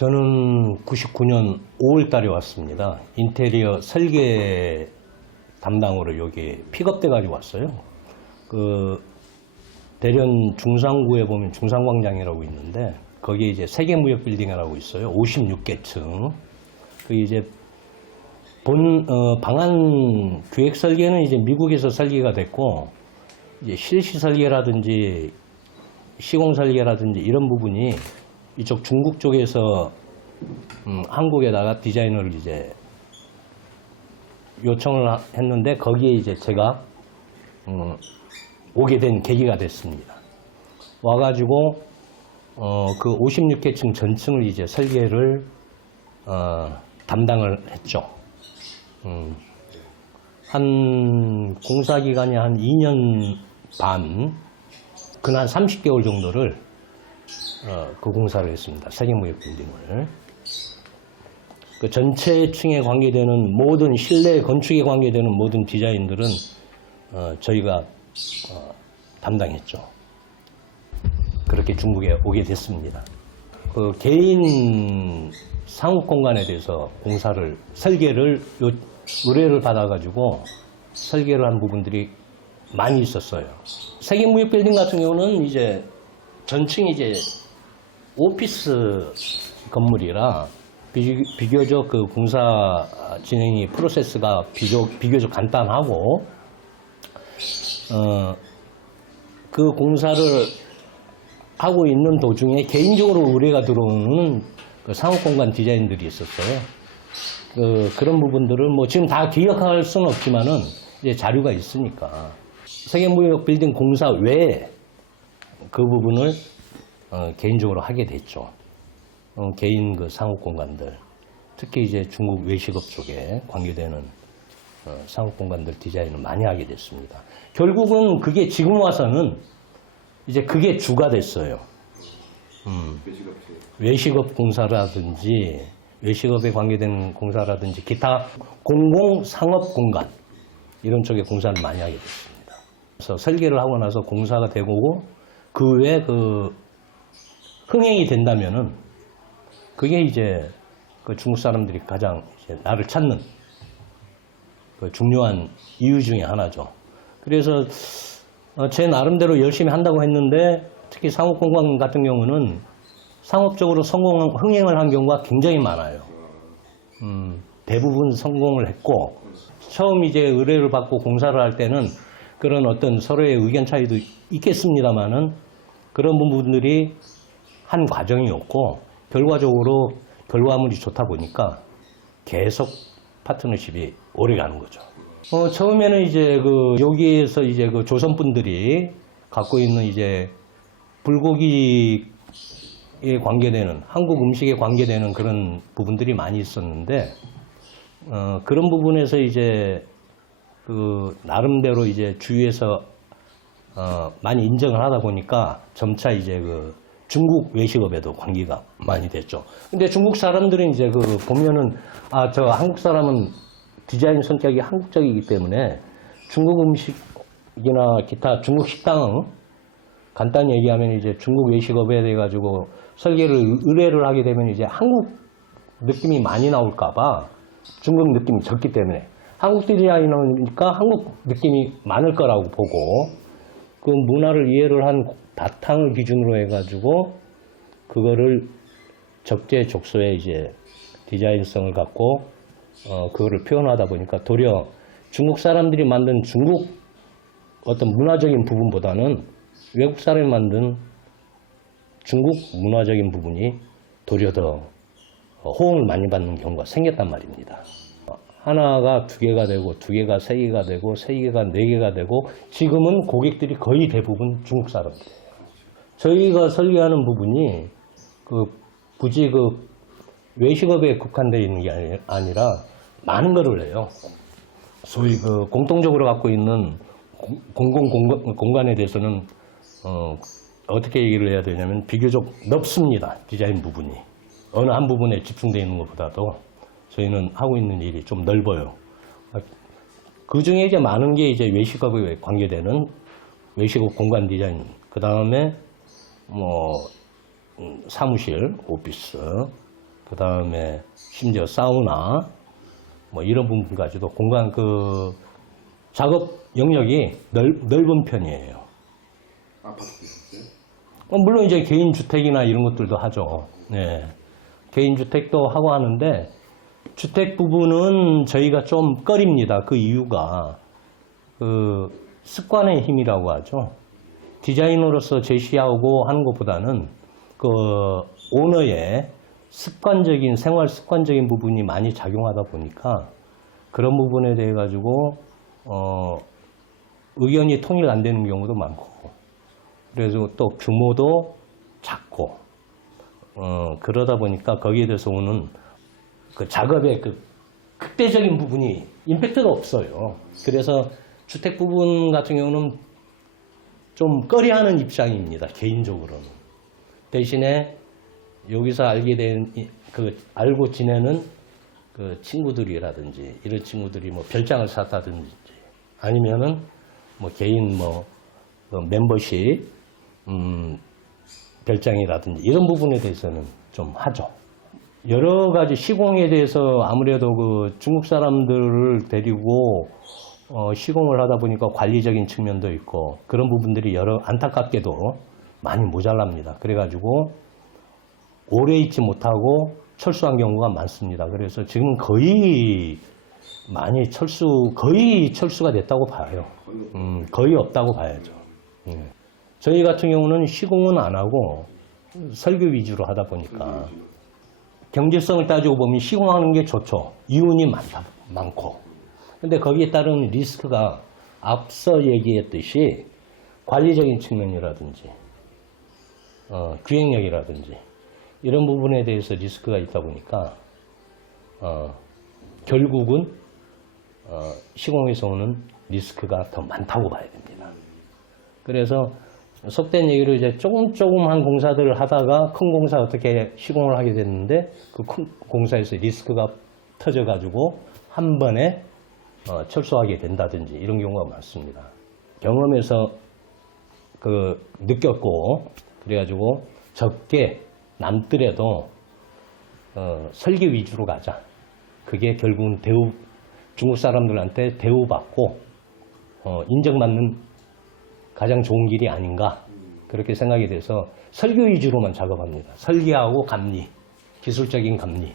저는 99년 5월 달에 왔습니다. 인테리어 설계 담당으로 여기 픽업돼 가지고 왔어요. 대련 중상구에 보면 중상광장이라고 있는데 거기에 이제 세계무역 빌딩이라고 있어요. 56개층. 이제 방안 기획 설계는 이제 미국에서 설계가 됐고, 이제 실시 설계라든지 시공 설계라든지 이런 부분이 이쪽 중국 쪽에서 한국에다가 디자인을 이제 요청을 했는데 거기에 이제 제가 오게 된 계기가 됐습니다. 와가지고 그 56개층 전층을 이제 설계를 담당을 했죠. 한 공사 기간이 한 2년 반, 근 한 30개월 정도를 그 공사를 했습니다. 세계무역 빌딩을. 그 전체 층에 관계되는 모든 실내 건축에 관계되는 모든 디자인들은 저희가 담당했죠. 그렇게 중국에 오게 됐습니다. 그 개인 상업 공간에 대해서 설계를 의뢰를 받아가지고 설계를 한 부분들이 많이 있었어요. 세계무역 빌딩 같은 경우는 이제 전층이 이제 오피스 건물이라 비교적 그 공사 진행이 프로세스가 비교적 간단하고 그 공사를 하고 있는 도중에 개인적으로 의뢰가 들어오는 그 상업공간 디자인들이 있었어요. 그런 부분들을 뭐 지금 다 기억할 수는 없지만은 이제 자료가 있으니까 세계무역 빌딩 공사 외에 그 부분을 개인적으로 하게 됐죠. 개인 그 상업공간들, 특히 이제 중국 외식업 쪽에 관계되는 상업공간들 디자인을 많이 하게 됐습니다. 결국은 그게 지금 와서는 이제 그게 주가 됐어요. 외식업 공사라든지 외식업에 관계된 공사라든지 기타 공공상업공간 이런 쪽에 공사를 많이 하게 됐습니다. 그래서 설계를 하고 나서 공사가 되고 그 외에 그 흥행이 된다면은 그게 이제 그 중국 사람들이 가장 이제 나를 찾는 그 중요한 이유 중에 하나죠. 그래서 제 나름대로 열심히 한다고 했는데 특히 상업공간 같은 경우는 상업적으로 흥행을 한 경우가 굉장히 많아요. 대부분 성공을 했고 처음 이제 의뢰를 받고 공사를 할 때는 그런 어떤 서로의 의견 차이도 있겠습니다만은 그런 부분들이 한 과정이었고 결과적으로 결과물이 좋다 보니까 계속 파트너십이 오래 가는 거죠. 처음에는 이제 여기에서 이제 그 조선분들이 갖고 있는 이제 불고기에 관계되는 한국 음식에 관계되는 그런 부분들이 많이 있었는데 그런 부분에서 이제 그 나름대로 이제 주위에서 많이 인정을 하다 보니까 점차 이제 그 중국 외식업에도 관계가 많이 됐죠. 근데 중국 사람들은 이제 보면은 저 한국 사람은 디자인 성격이 한국적이기 때문에 중국 음식이나 기타 중국 식당 간단히 얘기하면 이제 중국 외식업에 대해 가지고 설계를 의뢰를 하게 되면 이제 한국 느낌이 많이 나올까봐 중국 느낌이 적기 때문에 한국 디자이너니까 한국 느낌이 많을 거라고 보고 그 문화를 이해를 한 바탕을 기준으로 해가지고 그거를 적재적소에 이제 디자인성을 갖고 그거를 표현하다 보니까 도리어 중국 사람들이 만든 중국 어떤 문화적인 부분보다는 외국 사람이 만든 중국 문화적인 부분이 도리어 더 호응을 많이 받는 경우가 생겼단 말입니다. 하나가 두 개가 되고 두 개가 세 개가 되고 세 개가 네 개가 되고 지금은 고객들이 거의 대부분 중국 사람들이에요. 저희가 설계하는 부분이 굳이 외식업에 국한되어 있는 게 아니라 많은 거를 해요. 소위 공통적으로 갖고 있는 공공공간에 대해서는 어떻게 얘기를 해야 되냐면 비교적 넓습니다. 디자인 부분이. 어느 한 부분에 집중되어 있는 것보다도 저희는 하고 있는 일이 좀 넓어요. 그 중에 이제 많은 게 이제 외식업에 관계되는 외식업 공간 디자인, 그 다음에 사무실, 오피스, 그 다음에 심지어 사우나, 뭐 이런 부분까지도 공간 그 작업 영역이 넓은 편이에요. 아파트 있어요? 물론 이제 개인 주택이나 이런 것들도 하죠. 네. 개인 주택도 하고 하는데 주택 부분은 저희가 좀 꺼립니다. 그 이유가 그 습관의 힘이라고 하죠. 디자이너로서 제시하고 하는 것보다는 그 오너의 습관적인 생활 습관적인 부분이 많이 작용하다 보니까 그런 부분에 대해 가지고 의견이 통일 안 되는 경우도 많고, 그래서 또 규모도 작고, 그러다 보니까 거기에 대해서 오는 그 작업의 그 극대적인 부분이 임팩트가 없어요. 그래서 주택 부분 같은 경우는 좀 꺼려하는 입장입니다. 개인적으로는. 대신에 여기서 알게 된, 알고 지내는 그 친구들이라든지 이런 친구들이 뭐 별장을 샀다든지 아니면은 뭐 개인 멤버십, 별장이라든지 이런 부분에 대해서는 좀 하죠. 여러 가지 시공에 대해서 아무래도 그 중국 사람들을 데리고 시공을 하다 보니까 관리적인 측면도 있고 그런 부분들이 안타깝게도 많이 모자랍니다. 그래가지고 오래 있지 못하고 철수한 경우가 많습니다. 그래서 지금 거의 철수가 됐다고 봐요. 거의 없다고 봐야죠. 저희 같은 경우는 시공은 안 하고 설계 위주로 하다 보니까 경제성을 따지고 보면 시공하는 게 좋죠. 이윤이 많고. 근데 거기에 따른 리스크가 앞서 얘기했듯이 관리적인 측면이라든지 기획력이라든지 이런 부분에 대해서 리스크가 있다 보니까 결국은 시공에서 오는 리스크가 더 많다고 봐야 됩니다. 그래서 속된 얘기로 이제 조금 한 공사들을 하다가 큰 공사 어떻게 시공을 하게 됐는데 그 큰 공사에서 리스크가 터져가지고 한 번에 철수하게 된다든지 이런 경우가 많습니다. 경험에서 느꼈고 그래가지고 적게 남더라도 설계 위주로 가자. 그게 결국은 중국 사람들한테 대우받고 인정받는 가장 좋은 길이 아닌가 그렇게 생각이 돼서 설계 위주로만 작업합니다. 설계하고 감리, 기술적인 감리